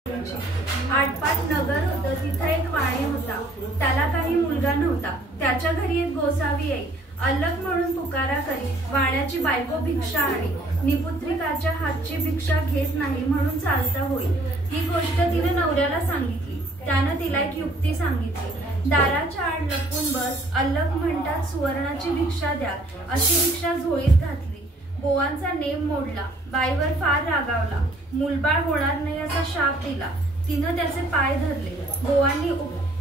आटपाट नगर होतं, तिथं एक वाणी होता. त्याला काही मुलगा नव्हता. त्याच्या घरी एक गोसावी येई. अल्लक म्हणून पुकारा करी. वाण्याची बायको भिक्षा आणि निपुत्रिकाच्या हातची भिक्षा घेत नाही म्हणून चालता होई. ही गोष्ट तिने नवऱ्याला सांगितली. त्यानं तिला एक युक्ती सांगितली. दाराच्या आड लपून बस. अल्लक म्हणतात सुवर्णाची भिक्षा द्या. अशी भिक्षा झोळीत घातली. बोवांचा नेम मोडला. बाईवर फार रागावला. मूलबाळ होणार नाही असा शाप दिला. तिनं त्याचे पाय धरले. बोवांनी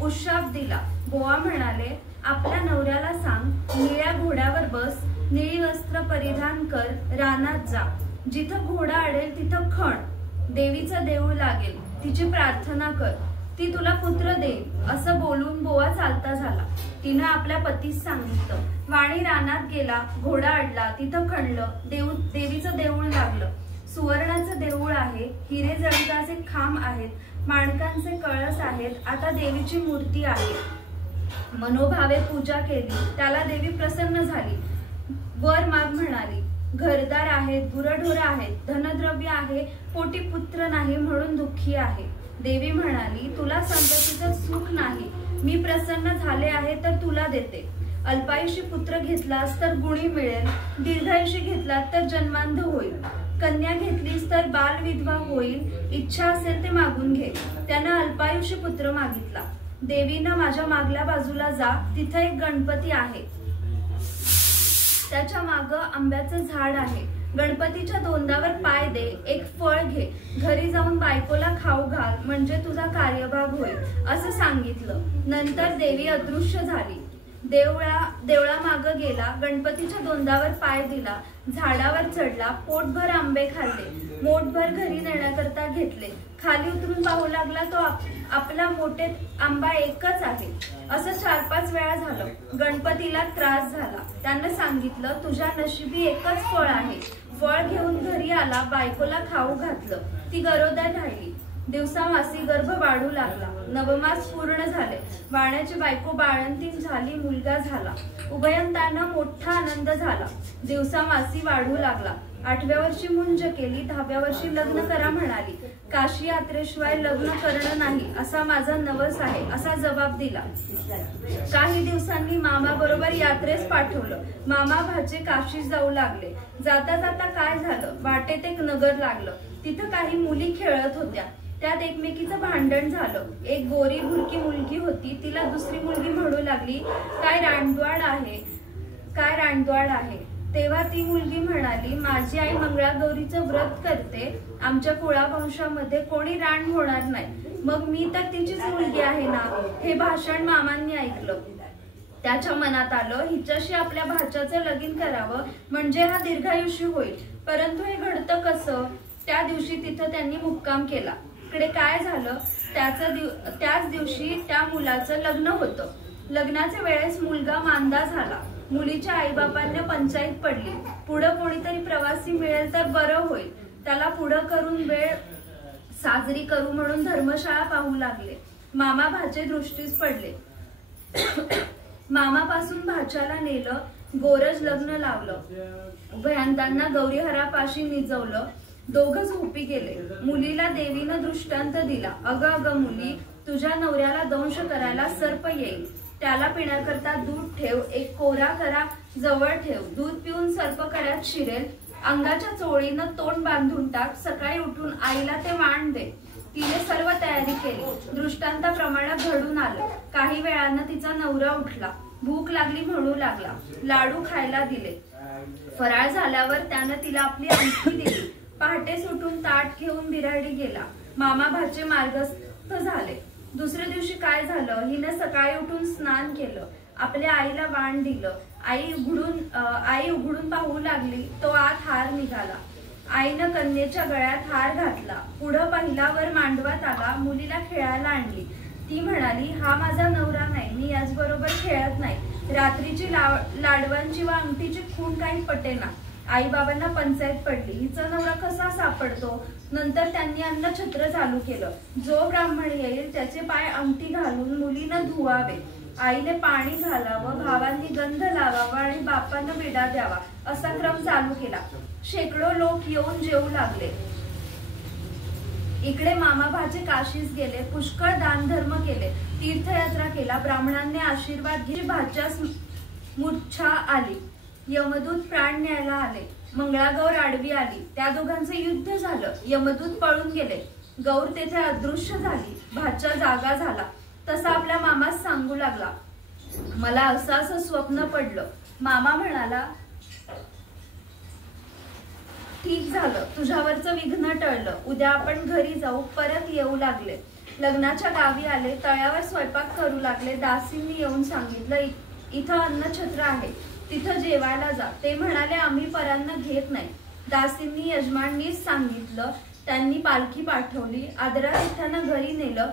उशाप दिला. बोवा म्हणाले, आपल्या नवऱ्याला सांग, निळ्या घोड्यावर बस, निळी वस्त्र परिधान कर, रानात जा. जिथं घोडा अडेल तिथं खण. देवीचं देऊळ लागेल, तिची प्रार्थना कर, ती तुला पुत्र देईल. असं बोलून बोवा चालता झाला. तिनं आपल्या पतीस सांगितलं. वाणी रानात गेला. घोडा अडला. तिथं खणलं. देवीचं देऊळ लागलं. सुवर्णाचं देऊळ आहे. हिरे जळकाचे खांब आहेत. माणकांचे कळस आहेत. आता देवीची मूर्ती आहे. मनोभावे पूजा केली. त्याला देवी प्रसन्न झाली. वर माग म्हणाली. घरदार आहेत, गुरढोर आहेत, धनद्रव्य आहे, पोटी पुत्र नाही म्हणून दुःखी आहे. देवी म्हणाली, तुला संततीचं सुख नाही. मी प्रसन्न झाले आहे तर तुला देते. अल्पायुषी पुत्र घेतलास तर गुणी मिळेल. दीर्घायुषी घेतलात तर जन्मांध होईल. कन्या घेतलीस तर बाल विधवा होईल. इच्छा असेल ते मागून घे. त्यानं अल्पायुषी पुत्र मागितला. देवीनं माझ्या मागल्या बाजूला जा, तिथे एक गणपती आहे. त्याच्या माग आंब्याचं झाड आहे. गणपतीच्या दोंडावर पाय दे, एक फळ घे, घरी जाऊन बायकोला खाऊ घाल, म्हणजे तुझा कार्यभाग होईल, असं सांगितलं. नंतर देवी अदृश्य झाली. देवळा माग गेला. गणपतीच्या दोंडावर पाय दिला. झाडावर चढला. पोटभर आंबे खाल्ले. मोठभर घरी नेण्याकरता घेतले. खाली उतरून पाहू लागला तो आपला मोठेत आंबा एकच आहे. असं 4-5 वेळा झालं. गणपतीला त्रास झाला. त्यानं सांगितलं, तुझ्या नशिबी एकच फळ आहे. फळ घेऊन घरी आला. बायकोला खाऊ घातलं. ती गरोदर राहिली. दिवसामासी गर्भ वाढू लागला. नवमास पूर्ण झाले. वाण्याची बायको बाळंतीण झाली. मुलगा झाला. उभयंतांना मोठा आनंद झाला. दिवसामासी वाढू लागला. 8व्या वर्षी मुंज केली. 10व्या वर्षी लग्न करा म्हणाली. काशी यात्रेशिवाय लग्न करणं नाही असा माझा नवस आहे, असा जबाब दिला. काही दिवसांनी मामा बरोबर यात्रेस पाठवलं. मामा भाचे काशीत जाऊ लागले. जाता जाता काय झालं, वाटेत एक नगर लागलं. तिथं काही मुली खेळत होत्या. त्यात एकमेकीचं भांडण झालं. एक गोरी भुरकी मुलगी होती. तिला दुसरी मुलगी म्हणू लागली, काय रांडवाड आहे, काय रांडवाड आहे. तेव्हा ती मुलगी म्हणाली, माझी आई मंगळागौरीचं व्रत करते. आमच्या कुळावंशामध्ये कोणी रांड होणार नाही. मग मी तर तिचीच मुलगी आहे ना. हे भाषण मामांनी ऐकलं. त्याच्या मनात आलं, हिच्याशी आपल्या भाच्याचं लगीन करावं, म्हणजे हा दीर्घायुषी होईल. परंतु हे घडतं कसं. त्या दिवशी तिथं त्यांनी मुक्काम केला. इकडे काय झालं, त्याच दिवशी त्या मुलाचं लग्न होतं. लग्नाच्या वेळेस मुलगा मांदा झाला. मुलीच्या आईबापांना पंचायत पडली. पुढं कोणीतरी प्रवासी मिळेल तर बरं होईल. त्याला पुढं करून वेळ साजरी करू म्हणून धर्मशाळा पाहू लागले. मामा भाचे दृष्टीस पडले. मामापासून भाच्याला नेलं. गोरज लग्न लावलं. उभयंतांना गौरीहरापाशी निजवलं. दोघं झोपी गेले. मुलीला देवीनं दृष्टांत दिला. अगं मुली, तुझ्या नवऱ्याला दंश करायला सर्प येईल. त्याला पिण्याकरता दूध ठेव. एक कोरा करा जवळ ठेव. दूध पिऊन सर्प कड्यात शिरेल. अंगाच्या चोळीनं तोंड बांधून टाक. सकाळी उठून आईला ते वाण दे. तिने सर्व तयारी केली. दृष्टांताप्रमाणे घडून आलं. काही वेळानं तिचा नवरा उठला. भूक लागली म्हणू लागला. लाडू खायला दिले. फराळ झाल्यावर त्यानं तिला आपली अंगठी दिली. पहाटे सुटून ताट घेऊन बिराडी गेला. मामा भाचे मार्गस्थ झाले. दुसऱ्या दिवशी काय झालं, हिने सकाळी उठून स्नान केलं. आपल्या आईला वाण दिलं. आई उघडून पाहू लागली. तो आत हार निघाला. आईनं कन्येच्या गळ्यात हार घातला. पुढं पहिल्यावर मांडवात आला. मुलीला खेळायला आणली. ती म्हणाली, हा माझा नवरा नाही, मी याच बरोबर खेळत नाही. रात्रीची लाडवांची व अंगठीची खूण काही पटेना. आई बाबांना पंचायत पडली. हिचा नवरा कसा सापडतो. नंतर त्यांनी अन्नछत्र चालू केलं. जो ब्राह्मण येईल त्याचे पाय अंगठी घालून मुलीनं धुवावे. आईने पाणी घालावं, भावांनी गंध लावावा आणि बापांना विडा द्यावा, असा क्रम चालू केला. शेकडो लोक येऊन जेवू लागले. इकडे मामा भाचे काशीस गेले, पुष्कळ दान धर्म केले, तीर्थयात्रा केला, ब्राह्मणांनी आशीर्वाद घेतले, भाच्यास मूर्छा आली, यमदूत प्राण न्यायला आले, मंगळागौर आडवी आली, त्या दोघांचे युद्ध झालं, यमदूत पळून गेले, गौर तेथे अदृश्य झाली, भाच्या जागा झाला. तसा आपल्या मामास सांगू लागला, मला असं स्वप्न पडलं. मामा म्हणाला, ठीक झालं, तुझ्यावरचं विघ्न टळलं, उद्या आपण घरी जाऊ. परत येऊ लागले, लग्नाच्या गावी आले, तळ्यावर स्वयंपाक करू लागले. दासींनी येऊन सांगितलं, इथं अन्नछत्र आहे, तिथं जेवायला जा. ते म्हणाले, आम्ही परांना घेत नाही. दासींनी यजमानीस सांगितलं, त्यांनी पालखी पाठवली, आदरातिथ्यानं घरी नेलं.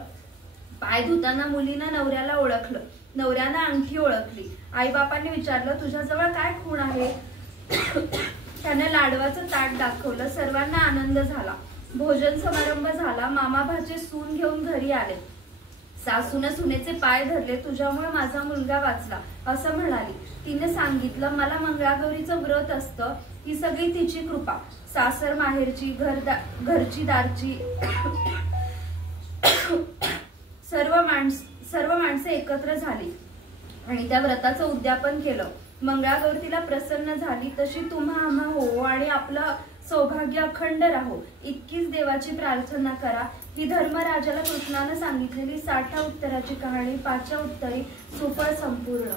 पाय धुताना मुलीनं नवऱ्याला ओळखलं, नवऱ्यानं अंगठी ओळखली. आईबापांनी विचारलं, तुझ्याजवळ काय खूण आहे? त्याने लाडवाचं ताट दाखवलं. सर्वांना आनंद झाला, भोजन समारंभ झाला. मामा भाचे सून घेऊन घरी आले. सासून सुनेचे पाय धरले, तुझ्यामुळे माझा मुलगा वाचला असं म्हणाली. तिने सांगितलं, मला मंगळागौरीचं व्रत असतं, ही सगळी तिची कृपा. सासर माहेरची, घरची दारची सर्व माणसे एकत्र झाली आणि त्या व्रताचं उद्यापन केलं. मंगळागौर तिला प्रसन्न झाली. तशी तुम्हा आम्हा हो आणि आपलं सौभाग्य अखंड राहो इतकीच देवाची प्रार्थना करा. ही धर्मराजाला कृष्णानं सांगितलेली 60 उत्तराची कहाणी 5 उत्तरी सुफळ संपूर्ण.